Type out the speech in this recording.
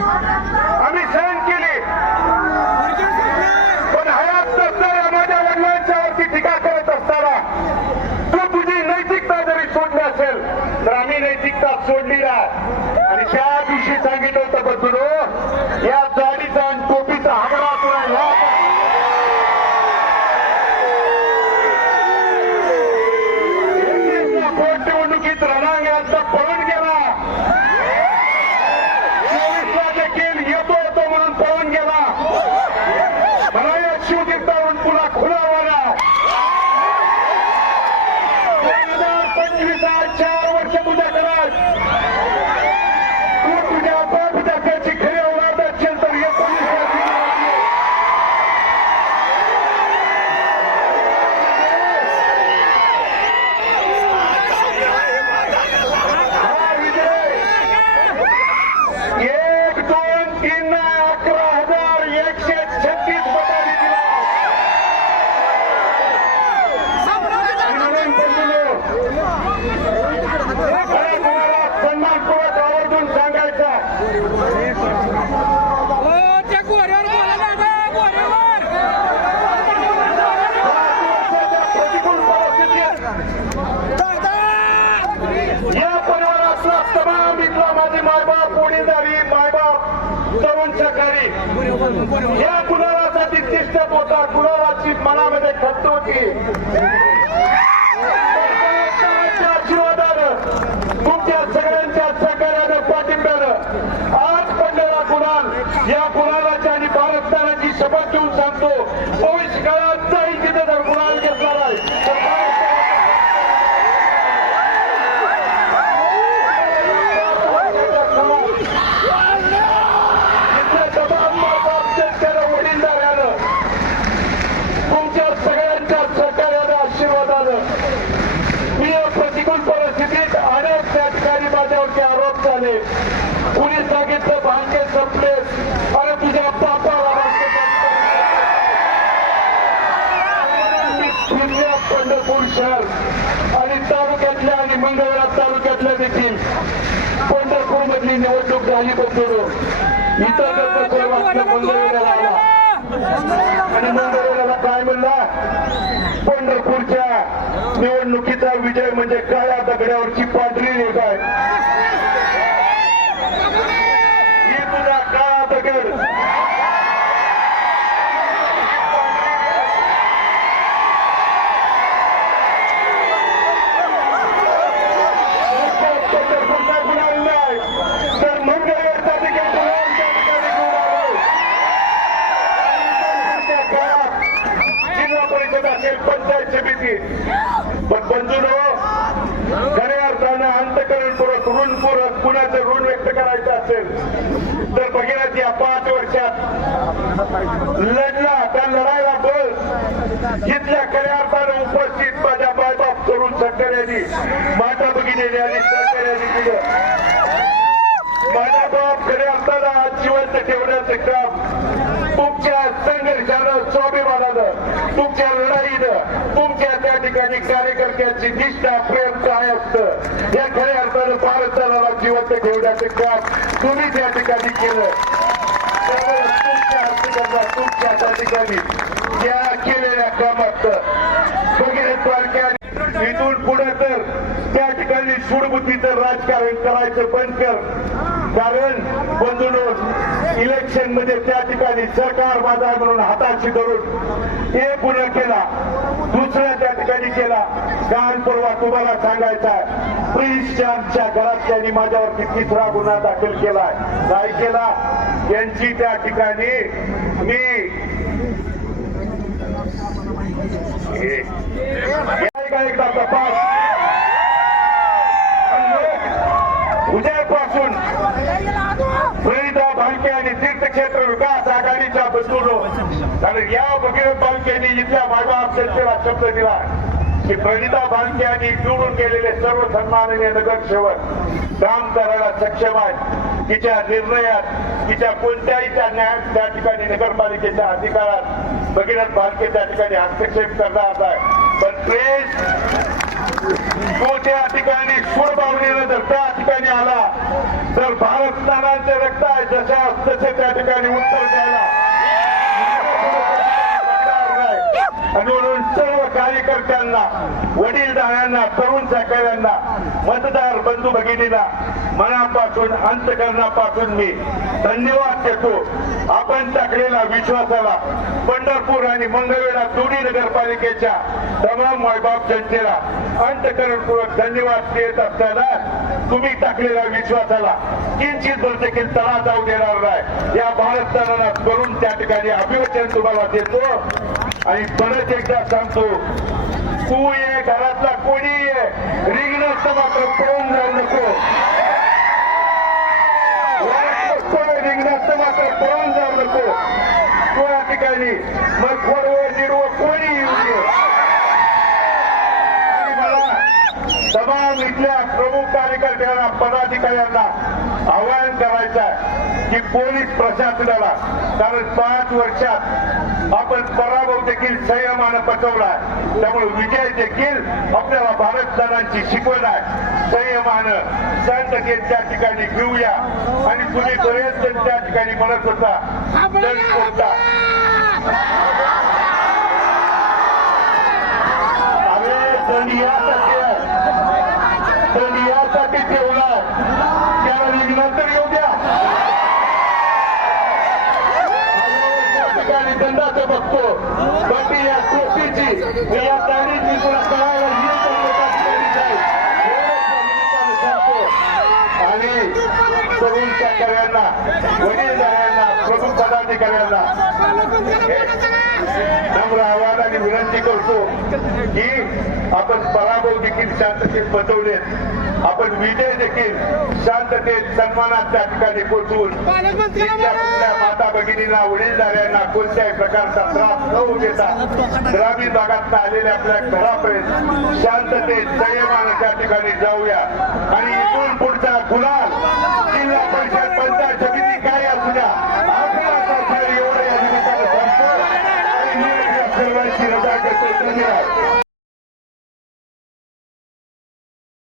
आम्ही सहन केली, पण हयात नसणाऱ्या माझ्या वडिलांच्या वरती टीका करत असताना तू तुझी नैतिकता जरी सोडली असेल तर आम्ही नैतिकता सोडली नाही. आणि त्या दिवशी सांगितलं होतं बंधूनो, या जाडीचा आणि टोपीचा हाबरा तुला या निवडणुकीत रणांगणात पळून गेला. 24ला देखील येतो म्हणून पळून गेला. मला या शिवतीर्थावरून पुन्हा खुलावला. 2025 4 वर्ष तुझ्याकडे तू तुझ्या बापदाची खरी औलाद असेल तर येतो. माझे मायबाप कोणीदारी मायबाप तरुण सहकारी या कुणालासाठी तिष्ठत होता. कुणालाची मनामध्ये खट्ट होती. आशीर्वादानं तुमच्या सगळ्यांच्या सहकार्यानं पाठिंब्यानं आज पंढरा कुणाल या कुणालाच्या आणि भारतनाची शपथ घेऊन सांगतो, भविष्य काळात जाईल तिथे जर कुणाल घेतला आहे कुणी सांगितलं भांडे संपले आणि तुझ्या बापाला पंढरपूर शहर आणि तालुक्यातल्या आणि मंगळवेढा तालुक्यातल्या देखील पंढरपूर मधली निवडणूक झाली. बघतो इथं मंगळवेढ्याला आला आणि मंगळवेढ्याला काय म्हणला, पंढरपूरच्या निवडणुकीचा विजय म्हणजे काळ्या दगड्यावरची पांढरी रेघ आहे. काळा दगड तर मंगळवेढचा देखील जिल्हा परिषद असेल, पंचायत समिती. पण बंधूंनो, खऱ्या अर्थानं अंतकरणपूर्वक ऋणपूर्वक कुणाचं ऋण व्यक्त करायचं असेल तर भगीरथ या 5 वर्षात लढला. त्या लढाईला बळ जिथल्या खऱ्या अर्थानं उपस्थित माझ्या बायबाप तरुण सहकार्यांनी, माता भगिनीने आणि सहकार्यांनी दिलं. माझा बाप खऱ्या अर्थानं आज जिवंत ठेवण्याचं काम तुमच्या संघर्षानं, स्वाभिमानानं, तुमच्या लढाईनं, तुमच्या त्या ठिकाणी कार्यकर्त्यांची निष्ठा प्रेम काय असतं या खऱ्या अर्थानं भारताला जिवंत ठेवण्याचं काम तुम्ही त्या ठिकाणी केलं. तुमच्या हस्तगंधा तुमच्या त्या ठिकाणी या केलेल्या कामात भगीरथ बालके इथून पुढे तर त्या ठिकाणी सूडबुद्धीचं राजकारण करायचं बंद कर. कारण बंधूंनो, इलेक्शन मध्ये त्या ठिकाणी सरकार माझा म्हणून हाताशी धरून एक गुन्हा केला, दुसरा त्या ठिकाणी केला. काल परवा तुम्हाला सांगायचा आहे, प्रिन्सच्या घरात त्यांनी माझ्यावरती 3रा गुन्हा दाखल केलाय. काय केला, यांची त्या ठिकाणी मी एकदा तपास उद्यापासून प्रणिता भालके आणि तीर्थक्षेत्र विकास आघाडीच्या बंधूंनो, कारण या भगीरथ बालकेंनी इथल्या मायबाप जनतेला शब्द दिला की प्रणिता भालके यांनी निवडून गेलेले सर्व सन्माननीय नगरसेवक काम करायला सक्षम आहेत. तिच्या निर्णयात, तिच्या कोणत्याही त्या ठिकाणी नगरपालिकेच्या अधिकारात भगीरथ बालके त्या ठिकाणी हस्तक्षेप करणार आहे. पण प्रेस तो त्या ठिकाणी स्वभावनेनं जर त्या ठिकाणी आला तर भारतनानांचे रक्त आहे जशा तसे त्या ठिकाणी उत्तर द्यायला आणि म्हणून सर्व कार्यकर्त्यांना वडीलधाऱ्यांना तरुण सहकाऱ्यांना मतदार बंधू भगिनीला मनापासून अंतकरणापासून मी धन्यवाद देतो. आपण टाकलेला विश्वासाला पंढरपूर आणि मंगळवेढा दोन्ही नगरपालिकेच्या तमाम मायबाप जनतेला अंतकरणपूर्वक धन्यवाद देत असताना तुम्ही टाकलेल्या विश्वासाला किंचित भर देखील तडा जाऊ देणार नाही या भारताला करून त्या ठिकाणी अभिवचन तुम्हाला देतो. आणि परत एकदा सांगतो तू ये घरातला कोणी ये रिंगणात मात्र पळून जाऊ नको. रिंगणात मात्र पळून जाऊ नको. तो या ठिकाणी मग खोडवं निरव कोणी येऊ नये. तमाम इथल्या प्रमुख कार्यकर्त्यांना पदाधिकाऱ्यांना आवाहन करायचं आहे की पोलीस प्रशासनाला कारण 5 वर्षात आपण पराभव देखील संयमानं पचवलाय त्यामुळे विजय देखील आपल्याला भारतदारांची शिकवण आहे. संयमानं शांततेत त्या ठिकाणी घेऊया आणि तुम्ही बरेच जण त्या ठिकाणी म्हणत होता जण कोणता यासाठी ठेवला त्याला निघनंतर येऊ द्या. ठिकाणी दंडाचं बघतो बाकी या टोपीची या दाढीची तुला कळायला आणि तरुण सहकाऱ्यांना वडीलधाऱ्यांना प्रमुख पदाधिकाऱ्यांना नम्र आवाहन आणि विनंती करतो की आपण पराभव देखील शांततेत बसवलेत आपण विजय देखील शांततेत सन्मानात त्या ठिकाणी पोहोचवून आपल्या माता भगिनींना वडीलधाऱ्यांना कोणत्याही प्रकारचा त्रास न होऊ देता ग्रामीण भागात आलेल्या आपल्या घरापर्यंत शांततेत संयमानं त्या ठिकाणी जाऊया आणि इथून पुढचा गुलाल जिल्हा परिषद पंचायत समिती काय असू द्या एवढं या निमित्तानं सांगतो आणि सर्वांची रजा करतो. धन्यवाद.